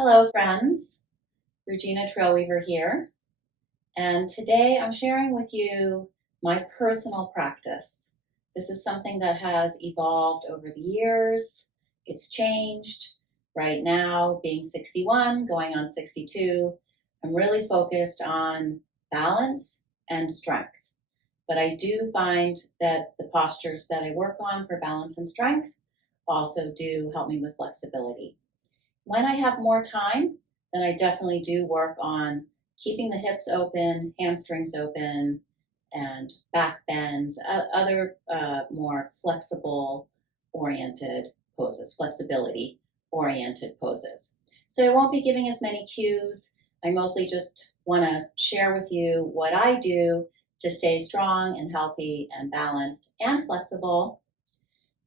Hello friends, Regina Trailweaver here, and today I'm sharing with you my personal practice. This is something that has evolved over the years. It's changed. Right now, being 61, going on 62, I'm really focused on balance and strength. But I do find that the postures that I work on for balance and strength also do help me with flexibility. When I have more time, then I definitely do work on keeping the hips open, hamstrings open, and back bends, other more flexible oriented poses, flexibility oriented poses. So I won't be giving as many cues. I mostly just want to share with you what I do to stay strong and healthy and balanced and flexible.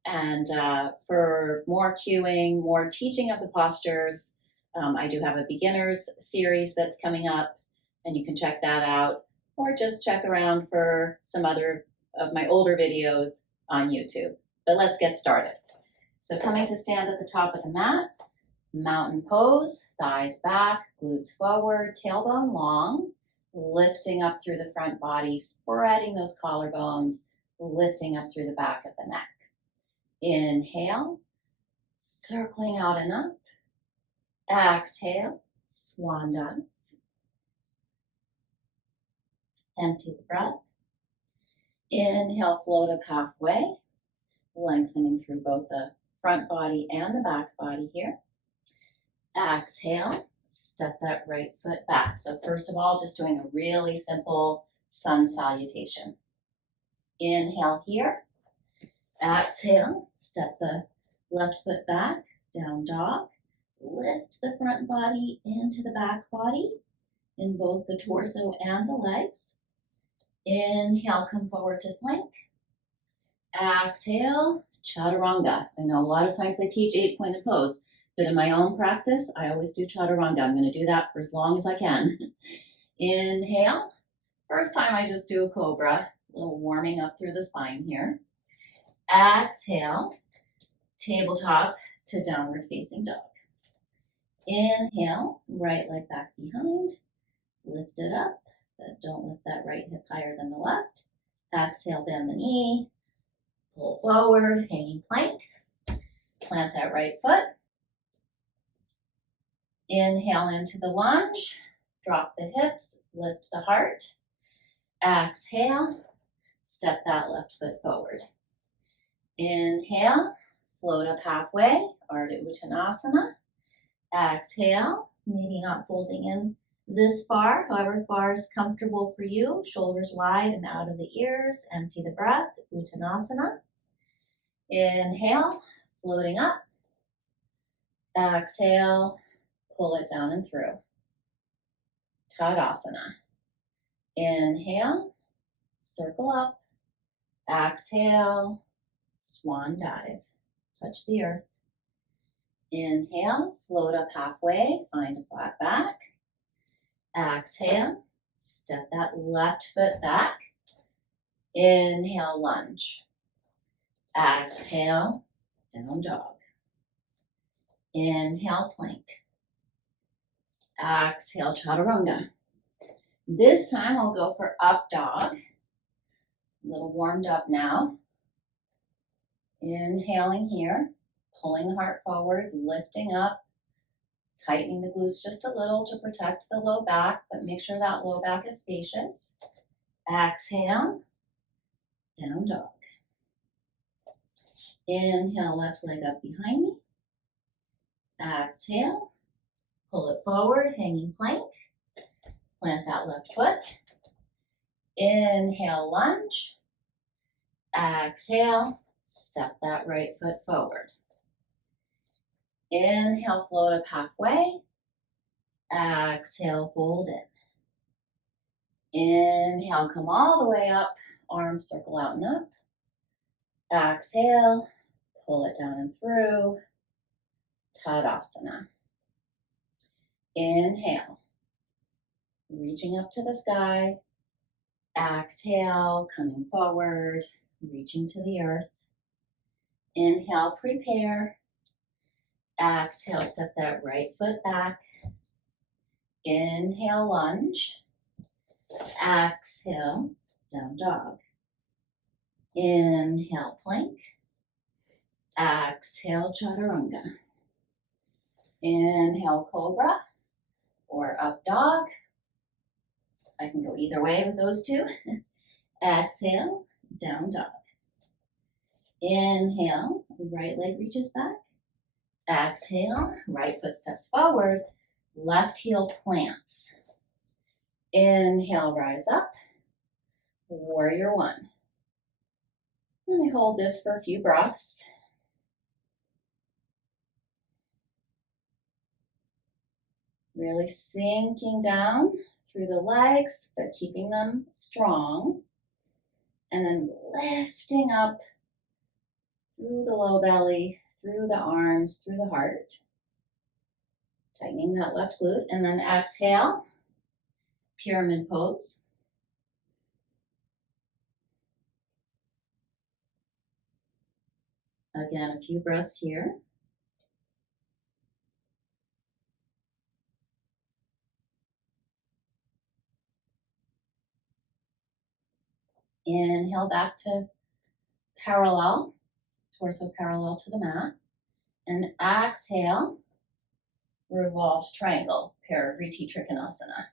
And for more cueing, more teaching of the postures, I do have a beginners series that's coming up, and you can check that out, or just check around for some other of my older videos on YouTube. But let's get started. So coming to stand at the top of the mat, mountain pose, thighs back, glutes forward, tailbone long, lifting up through the front body, spreading those collarbones, lifting up through the back of the neck. Inhale, circling out and up. Exhale, swan dive. Empty the breath. Inhale, float up halfway, lengthening through both the front body and the back body here. Exhale, step that right foot back. So first of all, just doing a really simple sun salutation. Inhale here. Exhale, step the left foot back, down dog. Lift the front body into the back body in both the torso and the legs. Inhale, come forward to plank. Exhale, chaturanga. I know a lot of times I teach 8-pointed pose, but in my own practice, I always do chaturanga. I'm going to do that for as long as I can. Inhale. First time I just do a cobra, a little warming up through the spine here. Exhale, tabletop to downward facing dog. Inhale, right leg back behind, lift it up, but don't lift that right hip higher than the left. Exhale, bend the knee, pull forward, hanging plank, plant that right foot. Inhale into the lunge, drop the hips, lift the heart. Exhale, step that left foot forward. Inhale, float up halfway, Ardha Uttanasana. Exhale, maybe not folding in this far, however far is comfortable for you. Shoulders wide and out of the ears. Empty the breath, Uttanasana. Inhale, floating up. Exhale, pull it down and through. Tadasana. Inhale, circle up. Exhale, swan dive. Touch the earth. Inhale, float up halfway, find a flat back. Exhale, step that left foot back. Inhale, lunge. Exhale, down dog. Inhale, plank. Exhale, chaturanga. This time I'll go for up dog. A little warmed up now. Inhaling here. Pulling the heart forward, lifting up, tightening the glutes just a little to protect the low back, but make sure that low back is spacious. Exhale, down dog. Inhale, left leg up behind me. Exhale, pull it forward, hanging plank. Plant that left foot. Inhale, lunge. Exhale, step that right foot forward. Inhale, float up halfway. Exhale, fold in. Inhale, come all the way up. Arms circle out and up. Exhale, pull it down and through. Tadasana. Inhale, reaching up to the sky. Exhale, coming forward, reaching to the earth. Inhale, prepare. Exhale, step that right foot back. Inhale, lunge. Exhale, down dog. Inhale, plank. Exhale, chaturanga. Inhale, cobra or up dog. I can go either way with those two. Exhale, down dog. Inhale, right leg reaches back. Exhale, right foot steps forward. Left heel plants. Inhale, rise up. Warrior one. And I hold this for a few breaths. Really sinking down through the legs, but keeping them strong. And then lifting up through the low belly, through the arms, through the heart. Tightening that left glute. And then exhale, pyramid pose. Again, a few breaths here. Inhale back to parallel, torso parallel to the mat. And exhale, revolved triangle, Parivriti Trikonasana.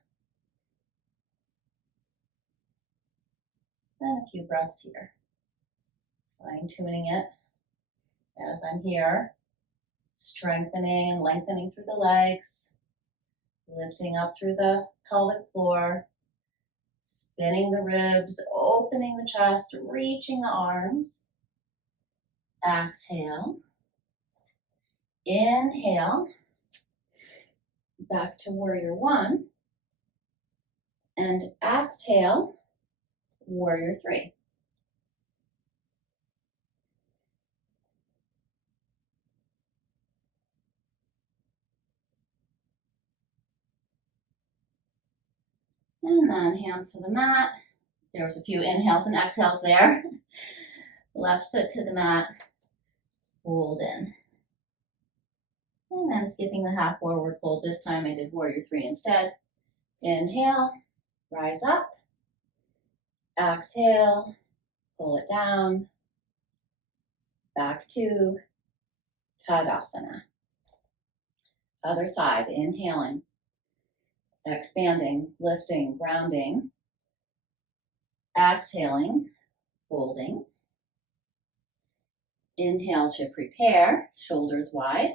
Then a few breaths here. Fine tuning it as I'm here. Strengthening and lengthening through the legs. Lifting up through the pelvic floor. Spinning the ribs, opening the chest, reaching the arms. Exhale. Inhale. Back to warrior one. And exhale, warrior three. And then hands to the mat. There was a few inhales and exhales there. Left foot to the mat, fold in. And then skipping the half forward fold. This time I did warrior three instead. Inhale, rise up. Exhale, pull it down. Back to Tadasana. Other side, inhaling, expanding, lifting, grounding. Exhaling, folding. Inhale to prepare, shoulders wide.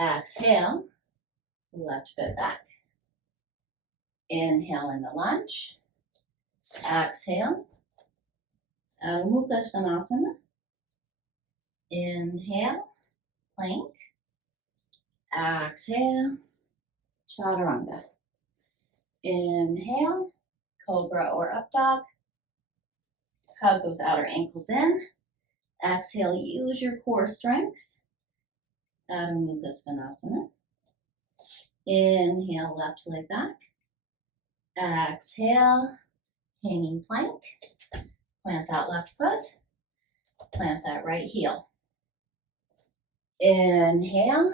Exhale, left foot back. Inhale in the lunge. Exhale, Adho Mukha Svanasana. Inhale, plank. Exhale, chaturanga. Inhale, cobra or up dog. Hug those outer ankles in. Exhale, use your core strength. Adho Mukha Svanasana. Inhale, left leg back. Exhale, hanging plank. Plant that left foot. Plant that right heel. Inhale,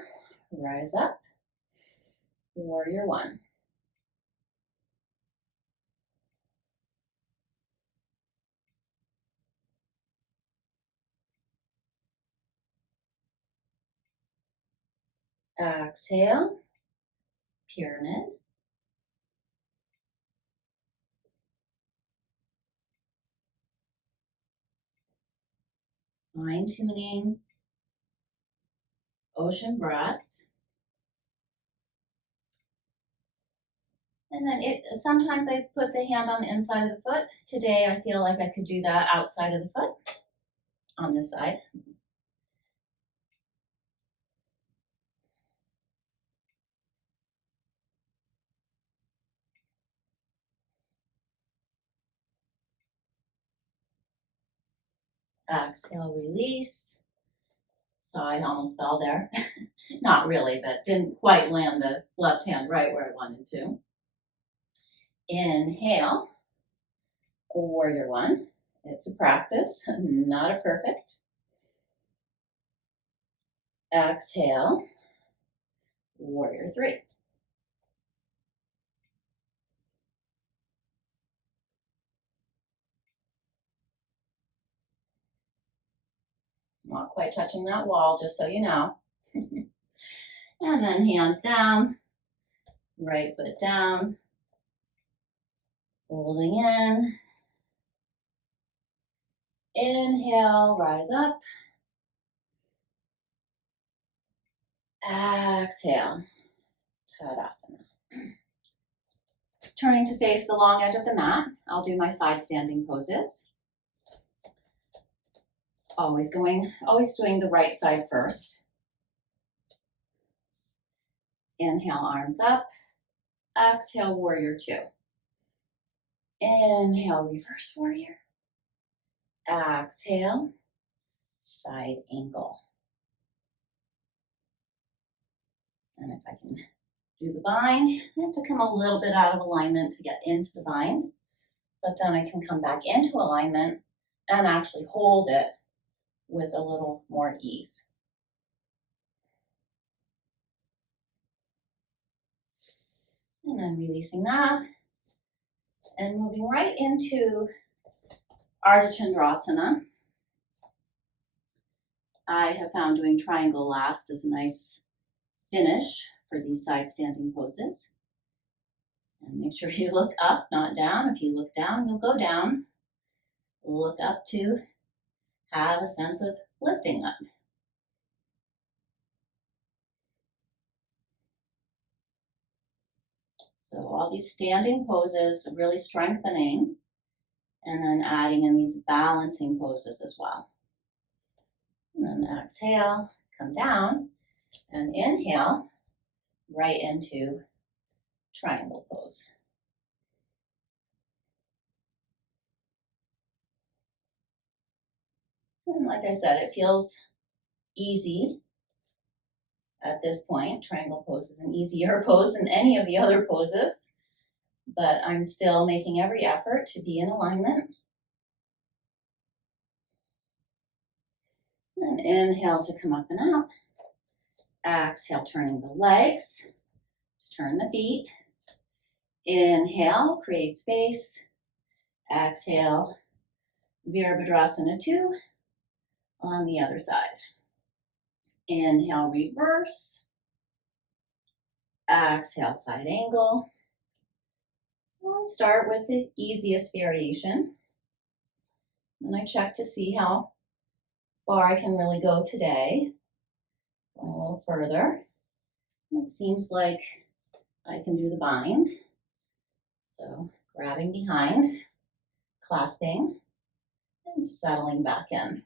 rise up. Warrior one. Exhale, pyramid. Fine tuning. Ocean breath. And then sometimes I put the hand on the inside of the foot. Today I feel like I could do that outside of the foot on this side. Exhale, release. So I almost fell there. Not really, but didn't quite land the left hand right where I wanted to. Inhale, warrior one. It's a practice, not a perfect. Exhale, warrior three. Not quite touching that wall, just so you know. And then hands down, right foot down, folding in. Inhale, rise up. Exhale, Tadasana. Turning to face the long edge of the mat, I'll do my side standing poses. Always doing the right side first. Inhale, arms up. Exhale, warrior two. Inhale, reverse warrior. Exhale, side angle. And if I can do the bind, I have to come a little bit out of alignment to get into the bind, but then I can come back into alignment and actually hold it with a little more ease. And then releasing that and moving right into Ardha Chandrasana. I have found doing triangle last is a nice finish for these side standing poses. And make sure you look up, not down. If you look down, you'll go down. Look up to have a sense of lifting up. So all these standing poses are really strengthening, and then adding in these balancing poses as well. And then exhale, come down, and inhale right into triangle pose. And like I said, it feels easy at this point. Triangle pose is an easier pose than any of the other poses, but I'm still making every effort to be in alignment. And inhale to come up and out. Exhale, turning the legs to turn the feet. Inhale, create space. Exhale, Virabhadrasana 2 on the other side. Inhale, reverse. Exhale, side angle. So I'll start with the easiest variation. And I check to see how far I can really go today. Going a little further. And it seems like I can do the bind. So grabbing behind, clasping, and settling back in.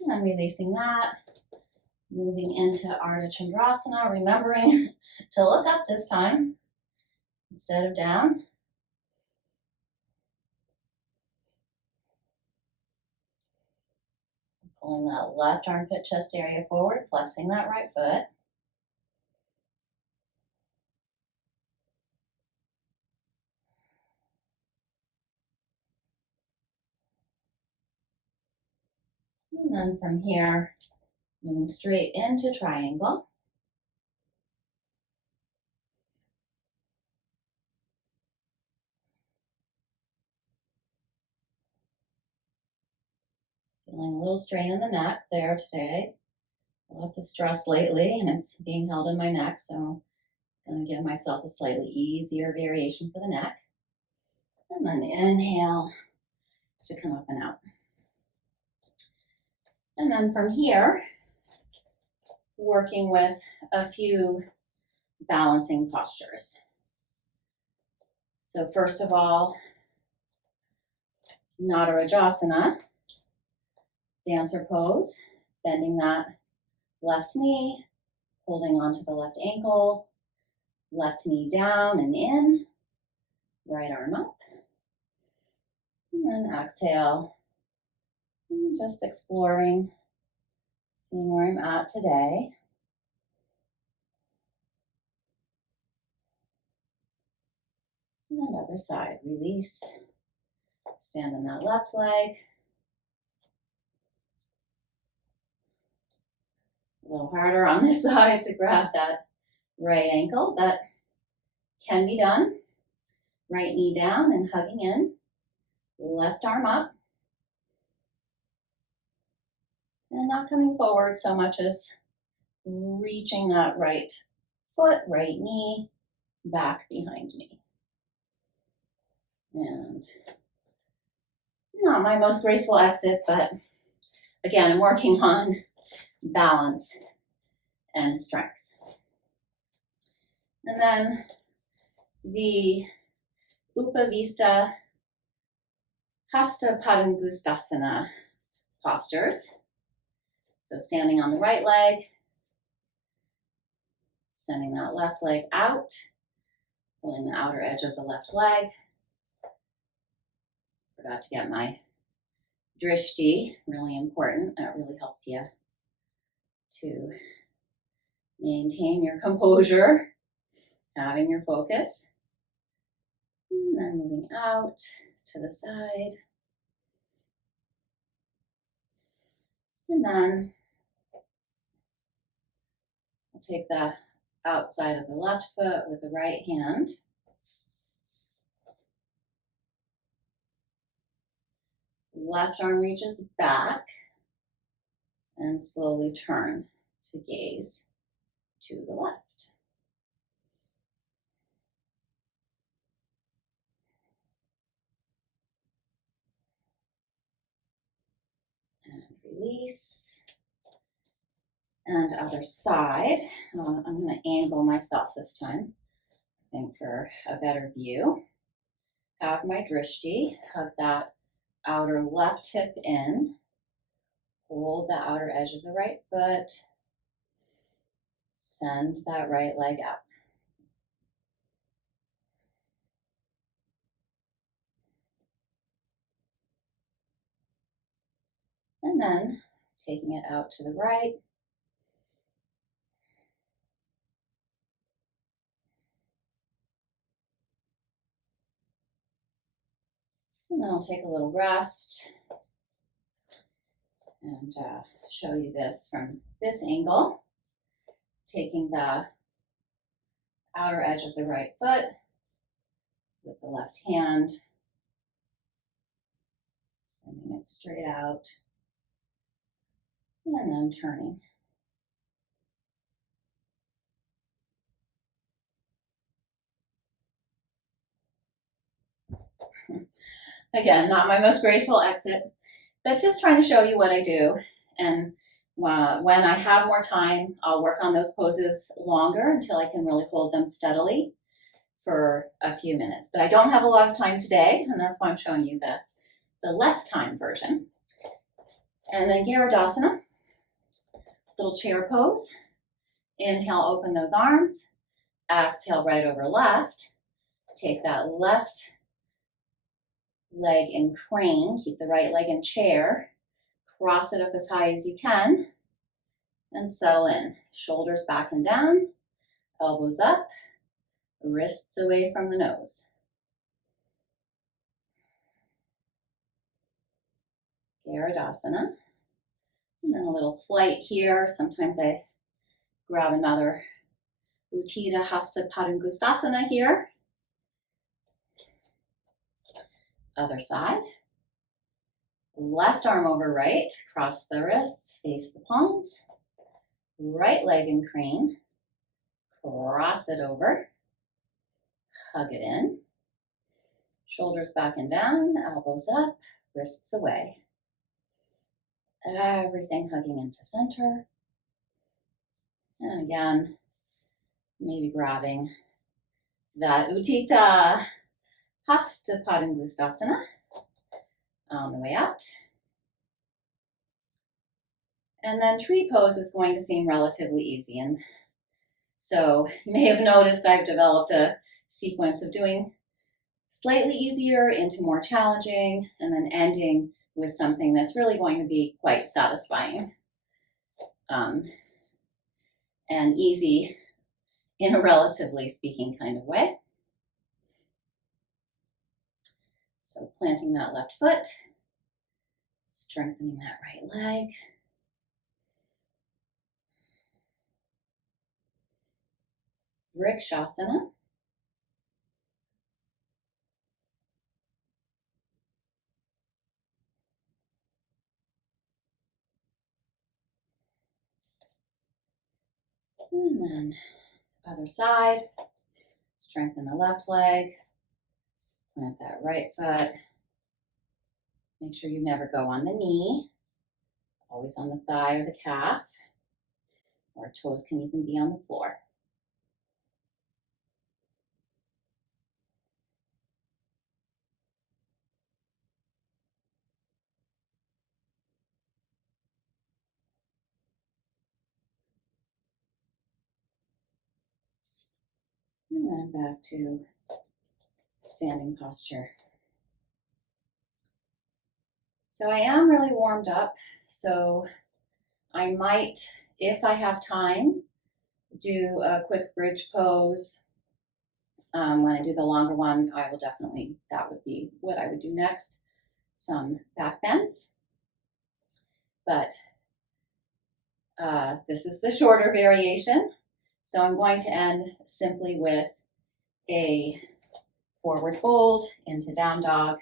And then releasing that, moving into Ardha Chandrasana, remembering to look up this time instead of down. Pulling that left armpit chest area forward, flexing that right foot. And then from here, moving straight into triangle. Feeling a little strain in the neck there today. Lots of stress lately, and it's being held in my neck, so I'm going to give myself a slightly easier variation for the neck. And then inhale to come up and out. And then from here, working with a few balancing postures. So first of all, Nadarajasana, dancer pose, bending that left knee, holding onto the left ankle, left knee down and in, right arm up, and then exhale, and just exploring, seeing where I'm at today. And other side, release. Stand on that left leg. A little harder on this side to grab that right ankle, but can be done. Right knee down and hugging in. Left arm up. And not coming forward so much as reaching that right foot, right knee, back behind me. And not my most graceful exit, but again, I'm working on balance and strength. And then the Upavista Hasta Padangustasana postures. So standing on the right leg, sending that left leg out, pulling the outer edge of the left leg. Forgot to get my drishti, really important. That really helps you to maintain your composure, having your focus. And then moving out to the side. And then I'll take the outside of the left foot with the right hand. Left arm reaches back and slowly turn to gaze to the left. And release. And other side. I'm going to angle myself this time, I think, for a better view. Have my drishti, hug that outer left hip in. Hold the outer edge of the right foot. Send that right leg out. And then taking it out to the right. And then I'll take a little rest and show you this from this angle. Taking the outer edge of the right foot with the left hand, sending it straight out, and then turning. Again, not my most graceful exit, but just trying to show you what I do. And when I have more time, I'll work on those poses longer until I can really hold them steadily for a few minutes. But I don't have a lot of time today, and that's why I'm showing you the less time version. And then Garudasana, little chair pose. Inhale, open those arms. Exhale, right over left. Take that left leg in crane. Keep the right leg in chair. Cross it up as high as you can. And settle in. Shoulders back and down. Elbows up. Wrists away from the nose. Garudasana. And then a little flight here. Sometimes I grab another Uttita Hasta Padangustasana here. Other side. Left arm over right. Cross the wrists. Face the palms. Right leg in crane. Cross it over. Hug it in. Shoulders back and down. Elbows up. Wrists away. Everything hugging into center. And again, maybe grabbing that Uttita Hasta Padangustasana on the way out. And then tree pose is going to seem relatively easy. And so you may have noticed I've developed a sequence of doing slightly easier into more challenging, and then ending with something that's really going to be quite satisfying and easy in a relatively speaking kind of way. So planting that left foot, strengthening that right leg. Vrikshasana. And then other side, strengthen the left leg, plant that right foot. Make sure you never go on the knee, always on the thigh or the calf, or toes can even be on the floor. And then back to standing posture. So I am really warmed up, so I might, if I have time, do a quick bridge pose. When I do the longer one, I will definitely, that would be what I would do next. Some back bends. But this is the shorter variation. So I'm going to end simply with a forward fold into down dog.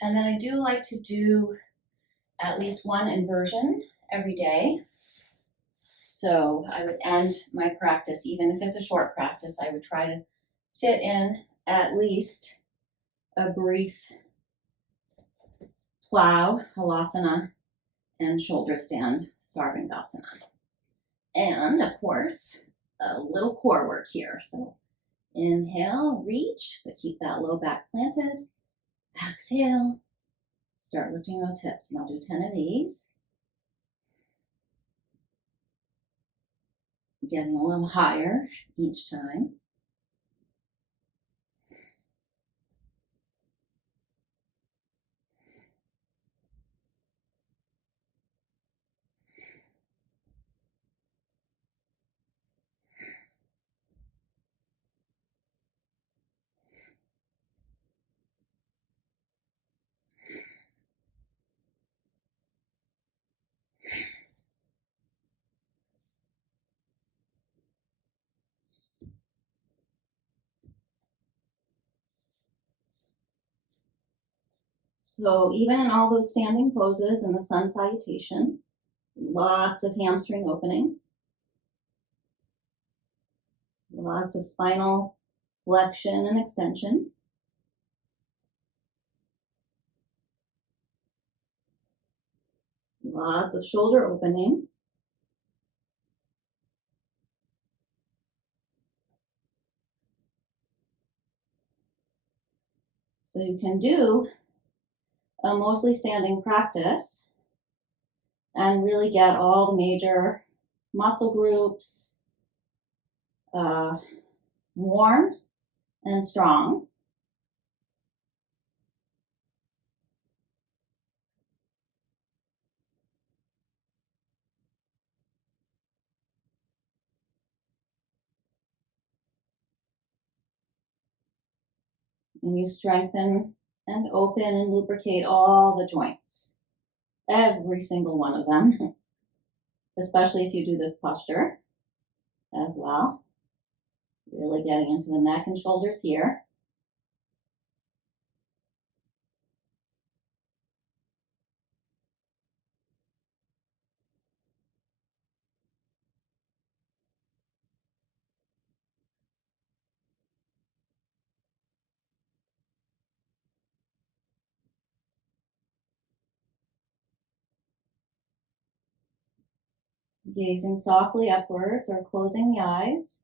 And then I do like to do at least one inversion every day. So I would end my practice, even if it's a short practice, I would try to fit in at least a brief plow, halasana, and shoulder stand, sarvangasana. And of course, a little core work here. So inhale, reach, but keep that low back planted. Exhale, start lifting those hips. And I'll do 10 of these. Getting a little higher each time. So even in all those standing poses and the sun salutation, lots of hamstring opening, lots of spinal flexion and extension. Lots of shoulder opening. So you can do a mostly standing practice and really get all the major muscle groups warm and strong. And you strengthen and open and lubricate all the joints, every single one of them, especially if you do this posture as well. Really getting into the neck and shoulders here. Gazing softly upwards or closing the eyes.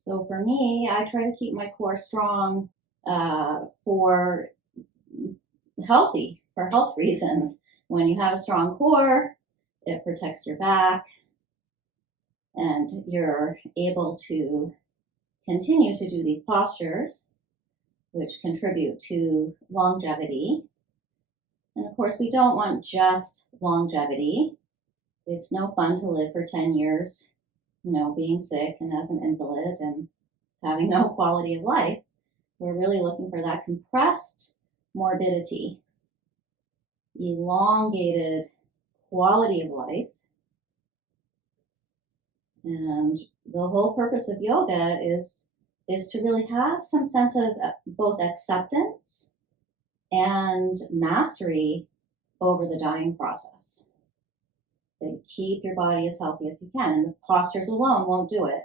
So for me, I try to keep my core strong for health reasons. When you have a strong core, it protects your back and you're able to continue to do these postures, which contribute to longevity. And of course, we don't want just longevity. It's no fun to live for 10 years, being sick and as an invalid and having no quality of life. We're really looking for that compressed morbidity, elongated quality of life. And the whole purpose of yoga is to really have some sense of both acceptance and mastery over the dying process. That keep your body as healthy as you can, and the postures alone won't do it.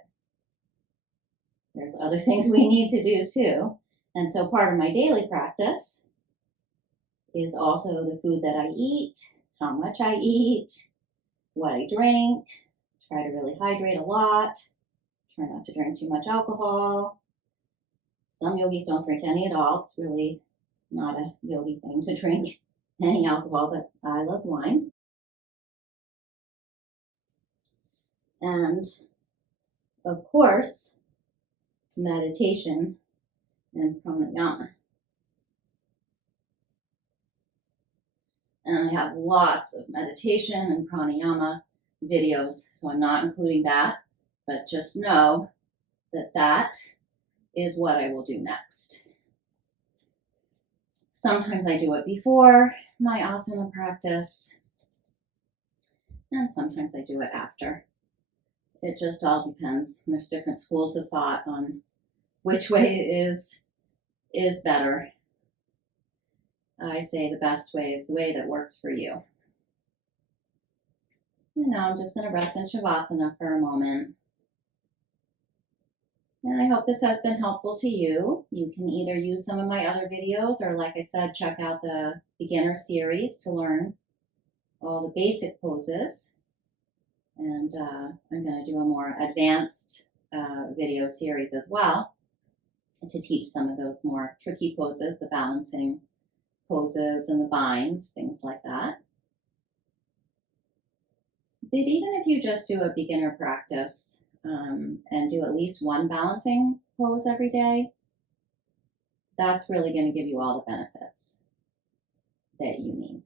There's other things we need to do too. And so part of my daily practice is also the food that I eat, how much I eat, what I drink, try to really hydrate a lot, try not to drink too much alcohol. Some yogis don't drink any at all. It's really not a yogi thing to drink any alcohol, but I love wine. And of course, meditation and pranayama. And I have lots of meditation and pranayama videos, so I'm not including that, but just know that that is what I will do next. Sometimes I do it before my asana practice, and sometimes I do it after. It just all depends. There's different schools of thought on which way is better. I say the best way is the way that works for you. And now I'm just going to rest in Shavasana for a moment. And I hope this has been helpful to you. You can either use some of my other videos or, like I said, check out the beginner series to learn all the basic poses. And I'm going to do a more advanced video series as well to teach some of those more tricky poses, the balancing poses and the binds, things like that. But even if you just do a beginner practice and do at least one balancing pose every day, that's really going to give you all the benefits that you need.